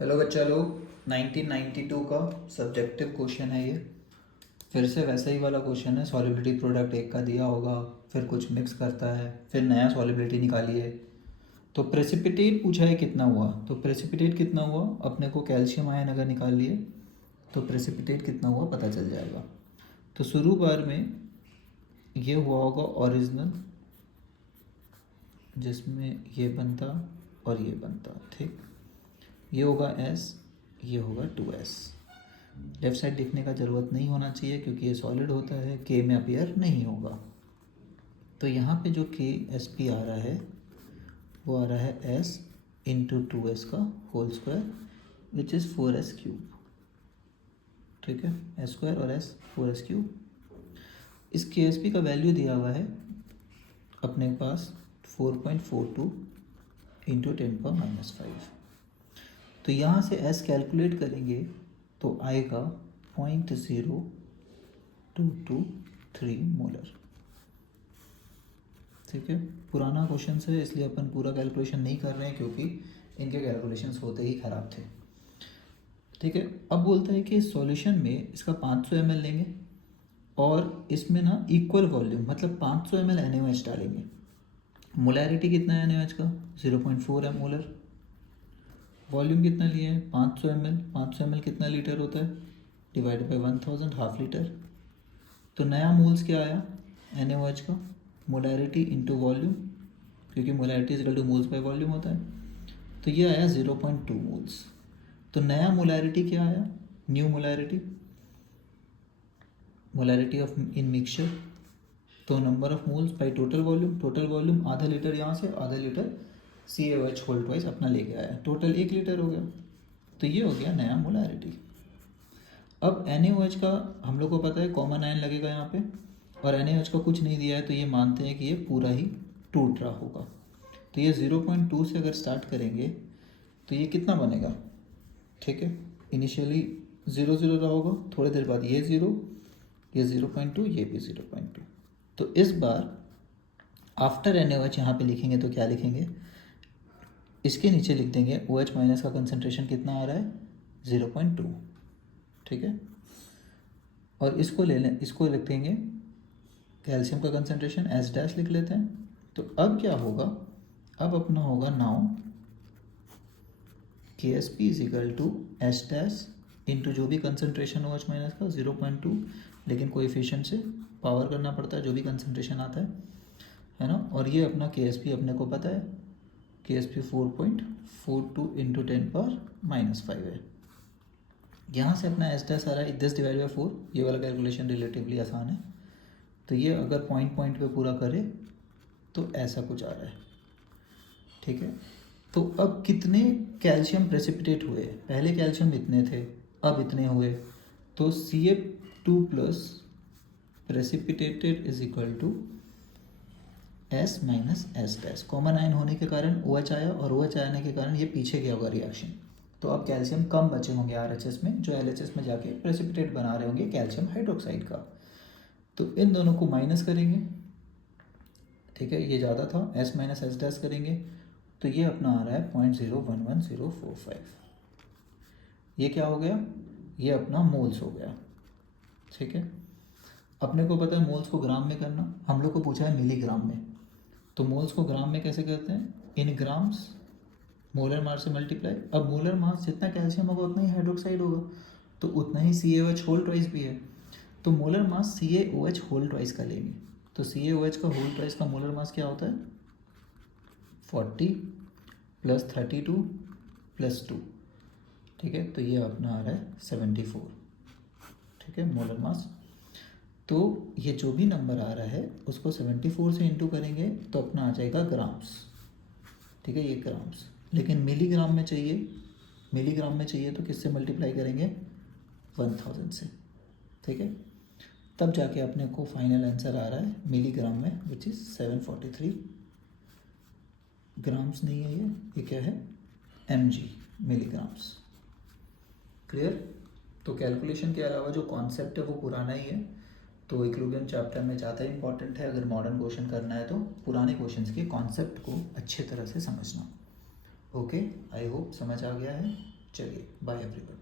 Hello बच्चा लोग, 1992 का सब्जेक्टिव क्वेश्चन है ये। फिर से वैसा ही वाला क्वेश्चन है। सॉलिबिलिटी प्रोडक्ट एक का दिया होगा, फिर कुछ मिक्स करता है, फिर नया सॉलिबिलिटी निकालिए। तो प्रेसिपिटेट पूछा है कितना हुआ, तो प्रेसिपिटेट कितना हुआ अपने को कैल्शियम आयन अगर निकाल लिए तो प्रेसिपिटेट कितना हुआ पता चल जाएगा। तो शुरू बार में ये हुआ होगा ओरिजिनल, जिसमें ये बनता और ये बनता, ठीक। ये होगा S, ये होगा 2S। लेफ्ट साइड लिखने का ज़रूरत नहीं होना चाहिए क्योंकि ये सॉलिड होता है, K में अपीयर नहीं होगा। तो यहाँ पे जो KSP आ रहा है वो आ रहा है S इंटू 2S का whole square which is 4S cube, ठीक है। S स्क्वायर और S 4S क्यूब। इस KSP का वैल्यू दिया हुआ है अपने पास 4.42 इंटू 10⁻⁵। तो यहाँ से S कैलकुलेट करेंगे तो आएगा 0.0223 मोलर, ठीक है। पुराना क्वेश्चन है इसलिए अपन पूरा कैलकुलेशन नहीं कर रहे हैं क्योंकि इनके कैलकुलेशंस होते ही ख़राब थे, ठीक है। अब बोलता है कि सॉल्यूशन में इसका 500 ml लेंगे और इसमें ना इक्वल वॉल्यूम मतलब 500 ml NaOH डालेंगे। मोलैरिटी कितना है NaOH का 0.4 है मोलर। वॉल्यूम कितना लिया है 500 ml। 500 ml कितना लीटर होता है डिवाइड बाई 1000 हाफ लीटर। तो नया मोल्स क्या आया NaOH का, मोलैरिटी इंटू वॉल्यूम, क्योंकि molarity is equal two moles by volume होता है। तो ये आया 0.2 मोल्स। तो नया मोलैरिटी क्या आया, new molarity, molarity of in mixture. तो number of moles by total volume, total volume आधा लीटर यहाँ से आधा लीटर CaOH होल ट्वाइस अपना लेके आया, टोटल 1 लीटर हो गया। तो ये हो गया नया मोलैरिटी। अब NaOH का हम लोग को पता है कॉमन आयन लगेगा यहाँ पे, और NaOH का कुछ नहीं दिया है तो ये मानते हैं कि ये पूरा ही टूट रहा होगा। तो ये 0.2 से अगर स्टार्ट करेंगे तो ये कितना बनेगा, ठीक है। इनिशियली 0 रहा होगा, थोड़ी देर बाद ये 0, ये 0.2, ये भी 0.2। तो इस बार आफ्टर NaOH यहाँ पे लिखेंगे तो क्या लिखेंगे, इसके नीचे लिख देंगे OH माइनस का कंसनट्रेशन कितना आ रहा है 0.2, ठीक है। और इसको ले लें, इसको लिख देंगे कैल्शियम का कंसनट्रेशन S डैश लिख लेते हैं। तो अब क्या होगा, अब अपना होगा now KSP is equal to S dash into जो भी कंसनट्रेशन हो OH माइनस का 0.2, लेकिन कोएफिशिएंट से पावर करना पड़ता है जो भी कंसनट्रेशन आता है ना। और ये अपना KSP अपने को पता है, KSP 4.42 इंटू 10⁻⁵ है। यहाँ से अपना S डैश आ रहा है 10 डिवाइड बाई 4, ये वाला कैलकुलेशन रिलेटिवली आसान है। तो ये अगर पॉइंट पॉइंट पे पूरा करे तो ऐसा कुछ आ रहा है, ठीक है। तो अब कितने कैल्शियम प्रेसिपिटेट हुए, पहले कैल्शियम इतने थे अब इतने हुए, तो Ca2 plus precipitated is equal to S minus S dash. Common ion होने के कारण OH आया और OH आने के कारण ये पीछे गया होगा रिएक्शन। तो अब कैल्शियम कम बचे होंगे RHS में, जो LHS में जाके प्रेसिपिटेट बना रहे होंगे कैल्शियम हाइड्रोक्साइड का। तो इन दोनों को माइनस करेंगे, ठीक है। ये ज़्यादा था, S माइनस S डैश करेंगे तो ये अपना आ रहा है 0.011045। ये क्या हो गया, ये अपना मोल्स हो गया, ठीक है। अपने को पता है मोल्स को ग्राम में करना, हम लोग को पूछा है मिलीग्राम में। तो मोल्स को ग्राम में कैसे करते हैं, इन ग्राम्स मोलर मास से मल्टीप्लाई। अब मोलर मास जितना कैल्शियम होगा उतना ही हाइड्रोक्साइड होगा, तो उतना ही CaOH होल ट्वाइस भी है। तो molar mass CaOH whole twice का लेंगे। तो CaOH का होल ट्वाइस का मोलर मास क्या होता है 40 प्लस 32 प्लस 2, ठीक है। तो ये अपना आ रहा है 74, ठीक है, मोलर मास। तो ये जो भी नंबर आ रहा है उसको 74 से इंटू करेंगे तो अपना आ जाएगा ग्राम्स, ठीक है, ये ग्राम्स। लेकिन मिलीग्राम में चाहिए, मिलीग्राम में चाहिए तो किससे मल्टीप्लाई करेंगे 1000 से, ठीक है। तब जाके अपने को फाइनल आंसर आ रहा है मिलीग्राम में विच इज़ 743 ग्राम्स। नहीं है ये क्या है mg, मिलीग्राम्स। क्लियर। तो कैलकुलेशन के अलावा जो कॉन्सेप्ट है वो पुराना ही है, तो इक्विलिब्रियम चैप्टर में ज़्यादा इंपॉर्टेंट है। अगर मॉडर्न क्वेश्चन करना है तो पुराने क्वेश्चंस के कॉन्सेप्ट को अच्छे तरह से समझना। ओके, आई होप समझ आ गया है। चलिए बाय एवरीवन।